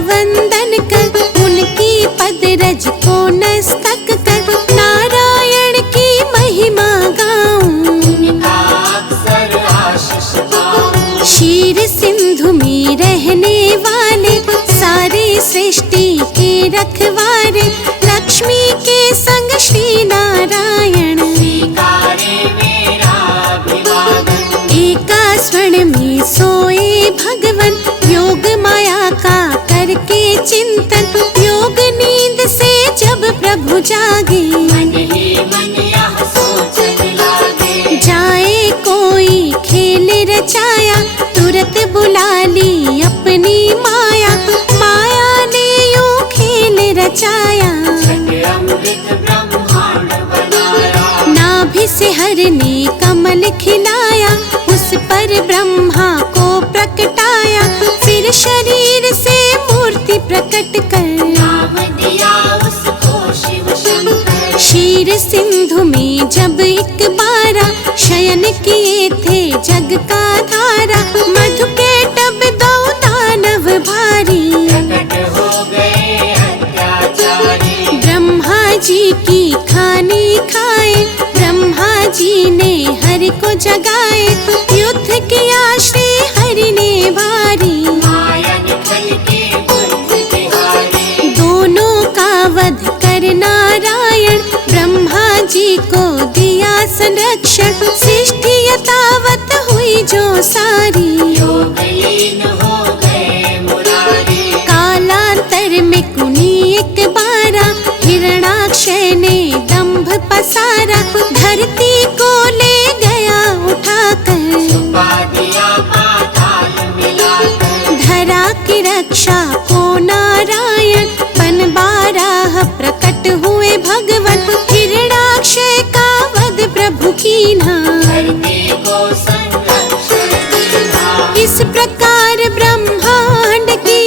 वंदन कर, उनकी पद रज को नस्तक कर, नारायण की महिमा गाऊं, उनका अक्सर आशीष पाऊं। क्षीर सिंधु में रहने वाले, सारे सृष्टि के रखवारे, लक्ष्मी के संग श्री नारायण, स्वीकारे मेरा अभिवादन। एका स्वर्ण में सोए भगवन, योग माया का करके चिंतन, योग नींद से जब प्रभु जागे, मन ही मन यह सोचने लागे, जाए कोई खेल रचाया, तुरंत बुला ली अपनी माया, माया ने यूं खेल रचाया, छठ अमृत ब्रह्मांड बनाया। नाभि से हर ने कमल खिलाया, उस पर ब्रह्मा को प्रकटाया, फिर शरीर से मूर्ति प्रकट कर, नाम दिया उसको शिव शंकर। क्षीर सिंधु में जब एक बारा, शयन किए थे जग का धारा, मधु के टब दो दानव भारी, प्रकट हो गए अत्याचारी। ब्रह्मा जी की खानी खाए, ब्रह्मा जी ने हरि को जगाए, युद्ध किया श्री हरि ने भारी, माया निकल के बुद्ध बिहारी। दोनों का वध कर नारायण, ब्रह्मा जी को दिया संरक्षण, सृष्टि यथावत हुई जो सारी, योग लीन हो गए मुरारी। कालांतर में कुनी एक बारा, हिरणाक्षय ने दंभ पसारा, धरती को ले गया उठाकर, छुपा दिया पाताल मिलाकर। धरा की रक्षा को नारायण, बन बारह प्रकट हुए भगवन, हिरणाक्षय का वध प्रभु कीन्हा, धरती को संरक्षण देना। इस प्रकार ब्रह्मांड की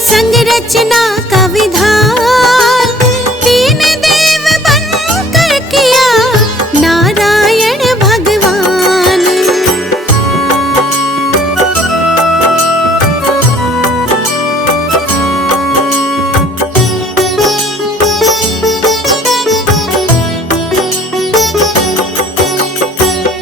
संरचना का विधान, तीन देव बनकर किया नारायण भगवान।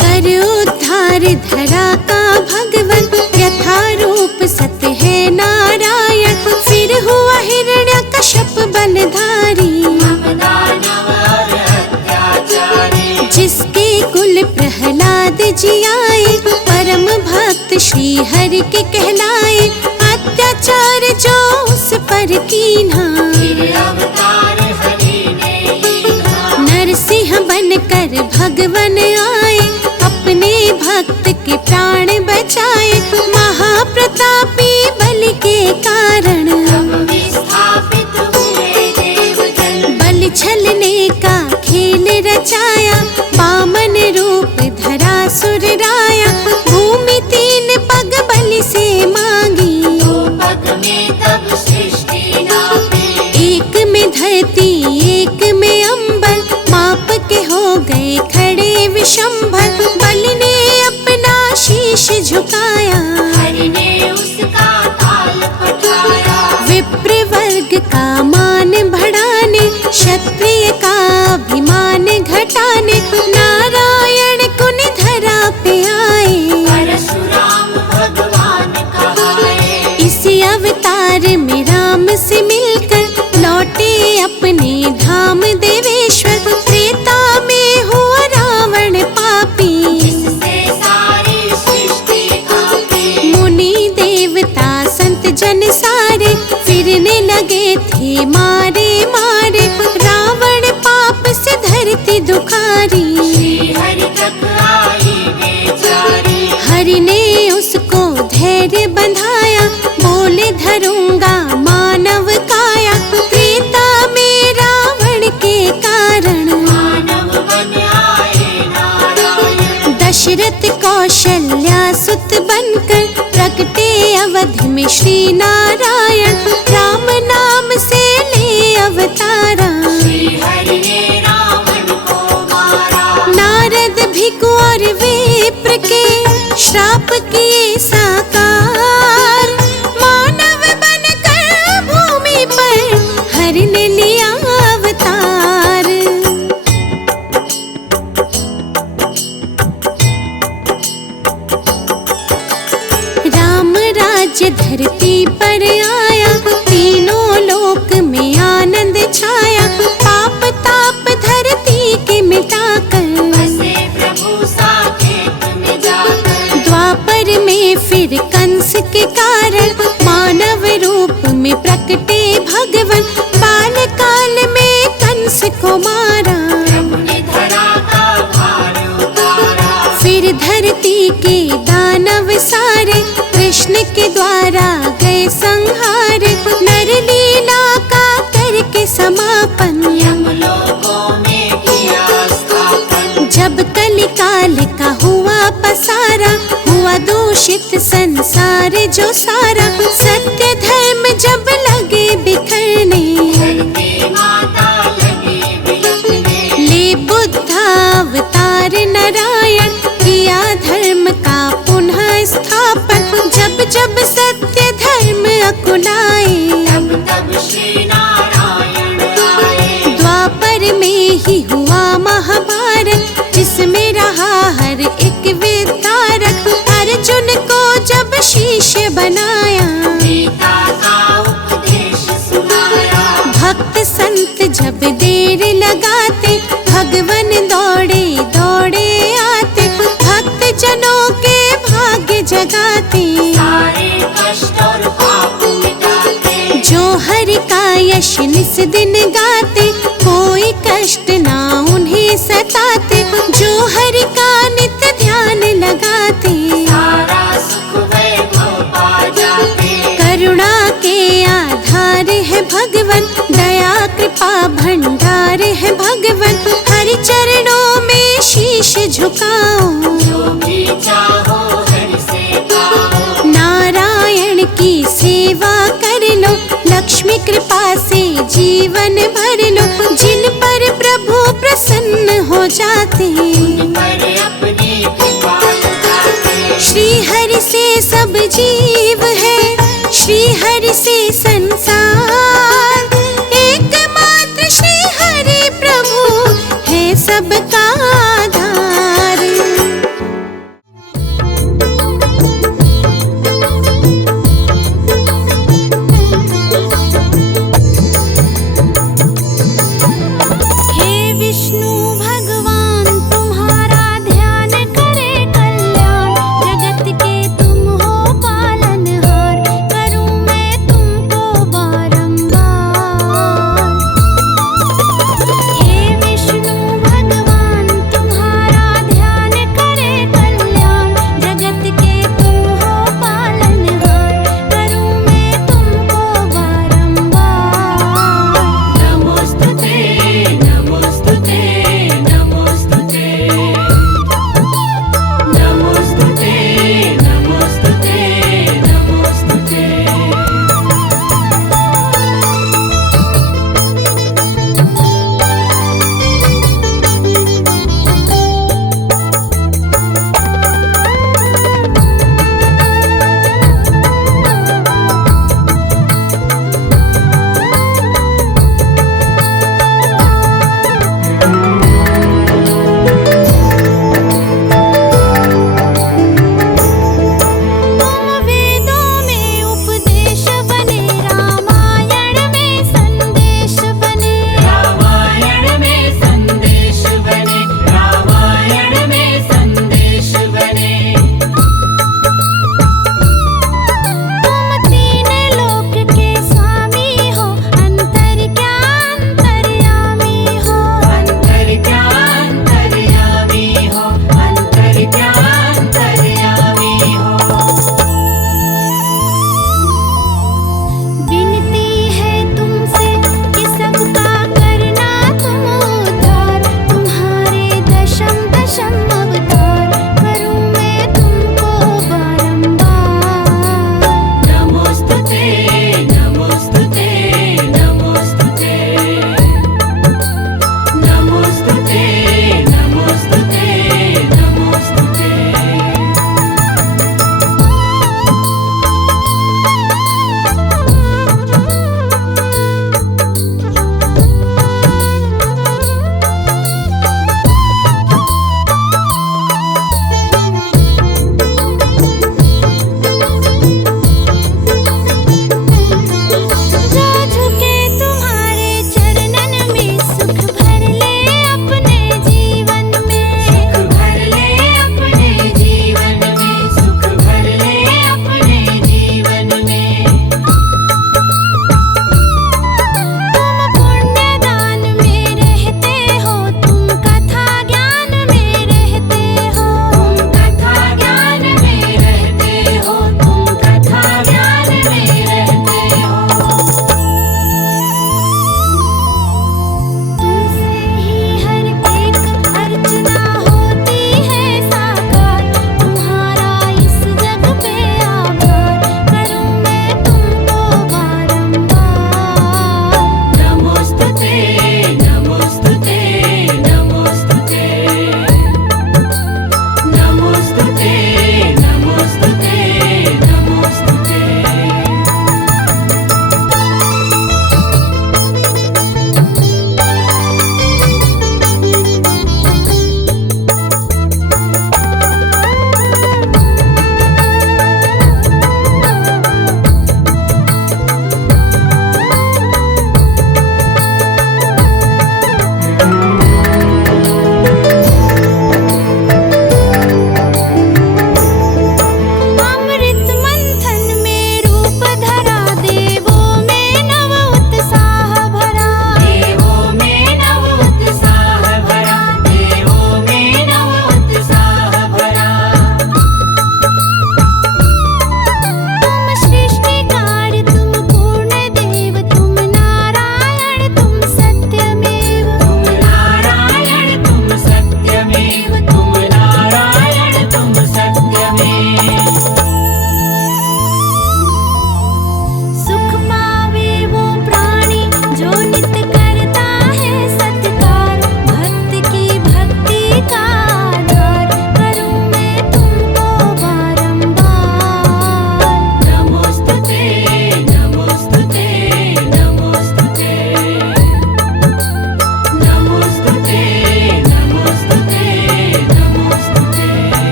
कर उद्धार धरा का भगवन, यथा रूप सत्य है नारायण, फिर हुआ हिरण्यकश्यप बलधारी, दानव और अत्याचारी। जिसके कुल प्रहलाद जी आए, परम भक्त श्री हरि के कहलाए, अत्याचार जो उस पर कीन्हा, फिर अवतार हरि ने लीना। नरसिंह बनकर भगवन आए, अपने भक्त के प्राण बचाए, महाप्रतापी बलि के कारण, तब विस्थापित हुए देवगण। बलि छलने का खेल रचाया, वामन रूप धरा सुर राया, भूमि तीन पग बलि से मांगी, दो पग में तब सृष्टि नापी। एक में धरती एक में अंबर, माप के हो गए खड़े विशंभर, बलि ने अपना शीश झुकाया, हरि ने उसका ताल पठाया। विप्र वर्ग का मान बढ़ाने, क्षत्रिय का अभिमान घटाने, नारायण कुन धरा पे आए, परशुराम भगवान कहाए। इसी अवतार में राम से मिलकर लौटे अपने धाम देवेश्वर, त्रेता में हुआ रावण पापी, जिससे सारी सृष्टि कांपी। मुनि देवता संत जन सारे, फिरने लगे थे मारे मारे, रावण पाप से धरती दुखारी, श्री हरि तक आई बेचारी। हरि ने उसको धैर्य बंधाया, बोले धरूंगा मानव काया, त्रेता में रावण के कारण, मानव बन आए नारायण। दशरथ कौशल्या सुत बनकर, प्रकटे अवध में श्री नारायण, राम नाम से ले अवतारा, श्री हरि ने रावण को मारा। नारद भिक्षु और विप्र के श्राप किए साकार, मानव बनकर जब कलिकाल का हुआ पसारा, हुआ दूषित संसार जो सारा, सत्य धर्म जब लगे बिखरने, धरती माता लगी बिलखने। ले बुद्धावतार नारायण, किया धर्म का पुनः स्थापन। जब जब सत्य धर्म अकुलाए, तब तब श्री नारायण आए। द्वापर में ही हुआ महाभारत, जिसमें रहा हर एक विद्यारक। अर्जुन को जब शिष्य बनाया, गीता का उपदेश सुनाया। भक्त संत जब देर लगाते, भगवन दौड़े दौड़े आते। भक्त जनों के भाग्य जगाते, सारे कष्ट और पाप मिटाते। जो हरि का यश निस दिन गाते, कोई कष्ट ना उन्हें सताते। जो हरि का नित्य ध्यान लगाते, सारा सुख वैभव पा जाते। करुणा के आधार है भगवन, दया कृपा भंडार है भगवन। हरि चरणों में शीश झुकाओ, जो भी चाहो हरि से पाओ। नारायण की सेवा कर लो, लक्ष्मी कृपा से जीवन भर लो। जिन पर प्रभु प्रसन्न हो जाते, पर अपनी कृपा लुटाते। श्री हरि से सब जीव है, श्री हरि से संसार। एकमात्र श्री हरि प्रभु है सबका आधार। हे विष्णु भगवान तुम्हारा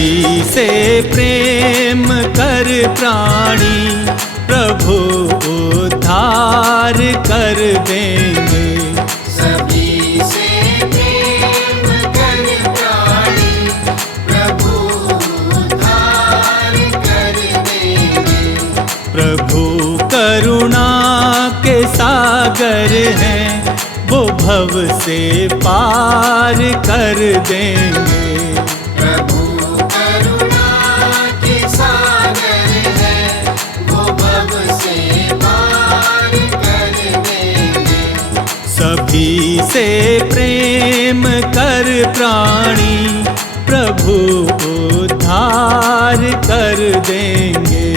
सभी से प्रेम कर प्राणी प्रभु उद्धार कर देंगे। सभी से प्रेम कर प्राणी प्रभु उद्धार कर देंगे। प्रभु करुणा के सागर हैं, वो भव से पार कर देंगे। प्रभु करुणा के सागर है, वो भव से पार कर देंगे। सभी से प्रेम कर प्राणी प्रभु उद्धार कर देंगे।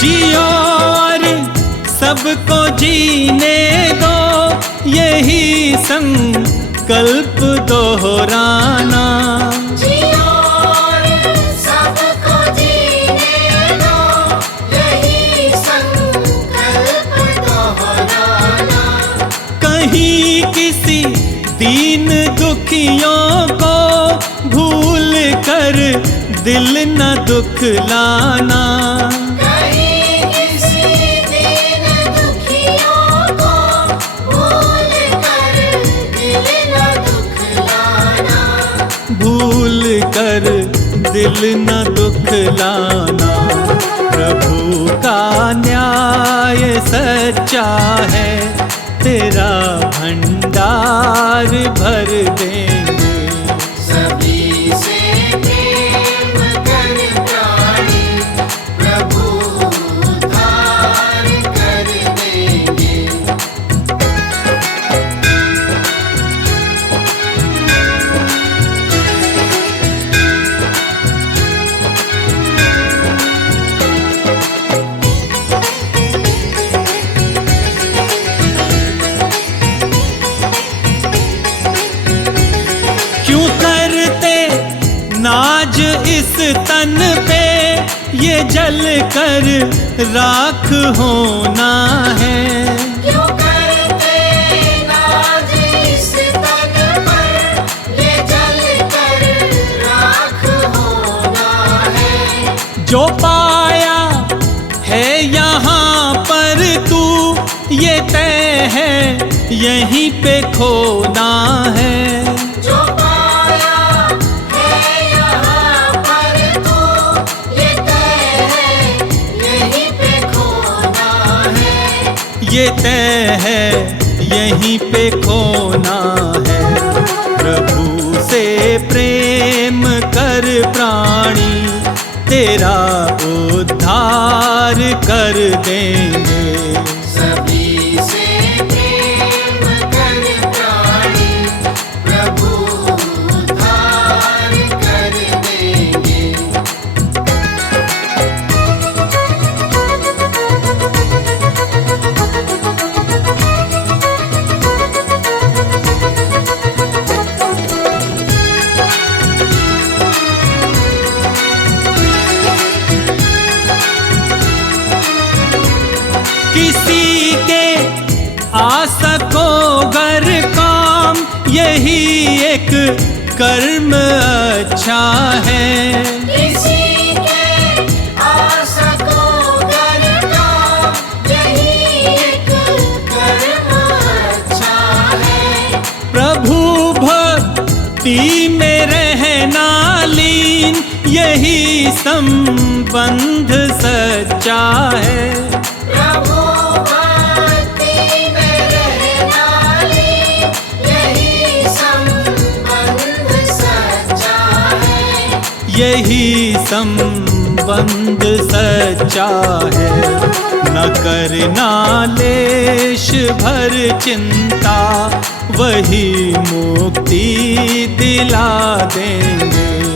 जियो और सबको जीने दो, यही संकल्प दोहराना। जियो और सबको जीने दो, यही संकल्प दोहराना। कहीं किसी दीन दुखियों को भूल कर दिल न दुखलाना। भूल कर दिल न दुखलाना। प्रभु का न्याय सच्चा है, तेरा भंडार भर देंगे। सभी से प्रेम कर प्राणी प्रभु उद्धार कर देंगे। क्यों करते नाज इस तन पे, ये जल कर राख होना है। क्यों करते नाज इस तन पर, ये जल कर राख होना है। जो पाया है यहाँ पर तू, ये तय है यहीं पे खोना है। जो पाया है यहाँ पर तू, ये तय है यहीं पे खोना है। ये तय है यहीं पे खोना है। प्रभु से प्रेम कर प्राणी तेरा उद्धार कर देंगे। सभी से प्रेम कर प्राणी प्रभु उद्धार कर देंगे। किसी के आ सको गर काम, यही एक कर्म अच्छा है। किसी के आ सको गर काम, यही एक कर्म अच्छा है। प्रभु भक्ति में रहना लीन, यही संबंध सच्चा है। प्रभु भक्ति में रहना लीन, यही संबंध सच्चा है। यही संबंध सच्चा है। न करना लेश भर चिंता, वही मुक्ति दिला देंगे।